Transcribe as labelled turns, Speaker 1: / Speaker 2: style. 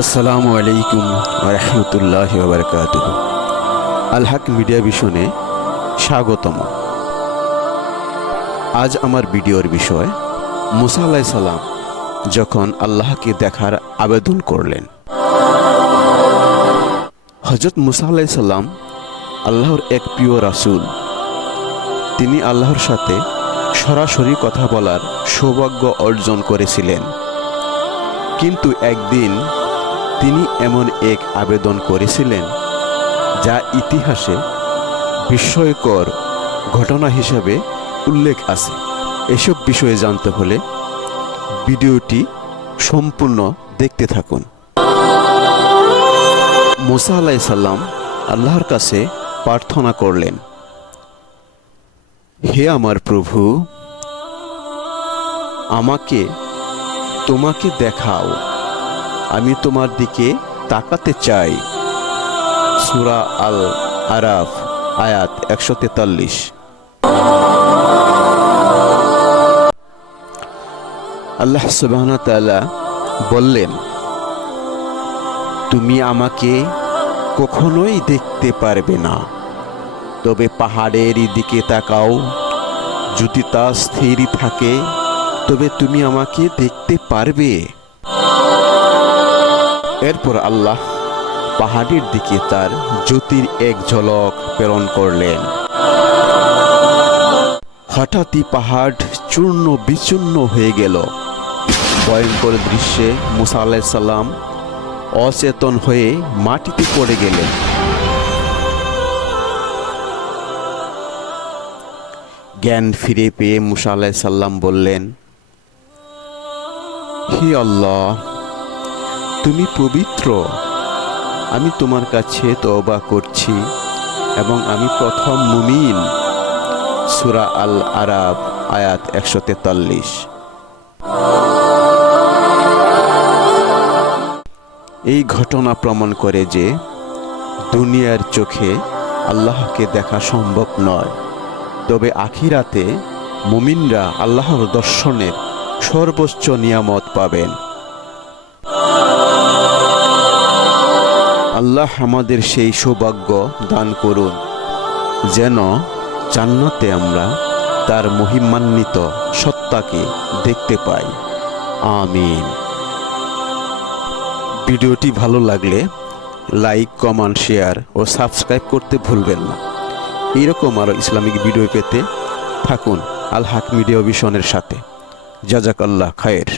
Speaker 1: আসসালামু আলাইকুম রহমতুল্লাহ বারকাত আলহাক মিডিয়া ভিশনে স্বাগতম। আজ আমার ভিডিওর বিষয়, মুসা আলাহ সালাম যখন আল্লাহকে দেখার আবেদন করলেন। হজরত মুসা আলাহ সাল্লাম আল্লাহর এক প্রিয় রাসূল। তিনি আল্লাহর সাথে সরাসরি কথা বলার সৌভাগ্য অর্জন করেছিলেন। কিন্তু একদিন তিনি এমন এক আবেদন করেছিলেন, যা ইতিহাসে বিস্ময়কর ঘটনা হিসাবে উল্লেখ আছে। এসব বিষয়ে জানতে হলে ভিডিওটি সম্পূর্ণ দেখতে থাকুন। মোসা আলাই সাল্লাম আল্লাহর কাছে প্রার্থনা করলেন, হে আমার প্রভু, আমাকে, তোমাকে দেখাও। আমি তোমার দিকে তাকাতে চাই। সুরা আল আরাফ আয়াত একশো তেতাল্লিশ। আল্লাহ সুবাহ তাআলা বললেন, তুমি আমাকে কখনোই দেখতে পারবে না। তবে পাহাড়ের দিকে তাকাও। যদি তা স্থির থাকে, তবে তুমি আমাকে দেখতে পারবে। এরপর আল্লাহ পাহাড়ের দিকে তার জ্যোতির এক ঝলক প্রেরণ করলেন। হঠাৎই পাহাড় চূর্ণ বিচূর্ণ হয়ে গেল। ভয়ঙ্কর দৃশ্যে মুসা আলাহিসাল্লাম অচেতন হয়ে মাটিতে পড়ে গেলেন। জ্ঞান ফিরে পেয়ে মুসা আলাহিসাল্লাম বললেন, হি আল্লাহ তুমি পবিত্র। আমি তোমার কাছে তওবা করছি এবং আমি প্রথম মুমিন। সুরা আল আরাব আয়াত একশো তেতাল্লিশ। এই ঘটনা প্রমাণ করে যে দুনিয়ার চোখে আল্লাহকে দেখা সম্ভব নয়। তবে আখিরাতে মুমিনরা আল্লাহর দর্শনের সর্বোচ্চ নিয়ামত পাবেন। আল্লাহ আমাদের সেই সৌভাগ্য দান করুন, যেন জান্নাতে আমরা তার মহিমান্বিত সত্তাকে দেখতে পাই। আমিন। ভিডিওটি ভালো লাগলে লাইক, কমেন্ট, শেয়ার ও সাবস্ক্রাইব করতে ভুলবেন না। এরকম আরও ইসলামিক ভিডিও পেতে থাকুন আল হাক মিডিয়া ভিশনের সাথে। জাজাক আল্লাহ খায়ের।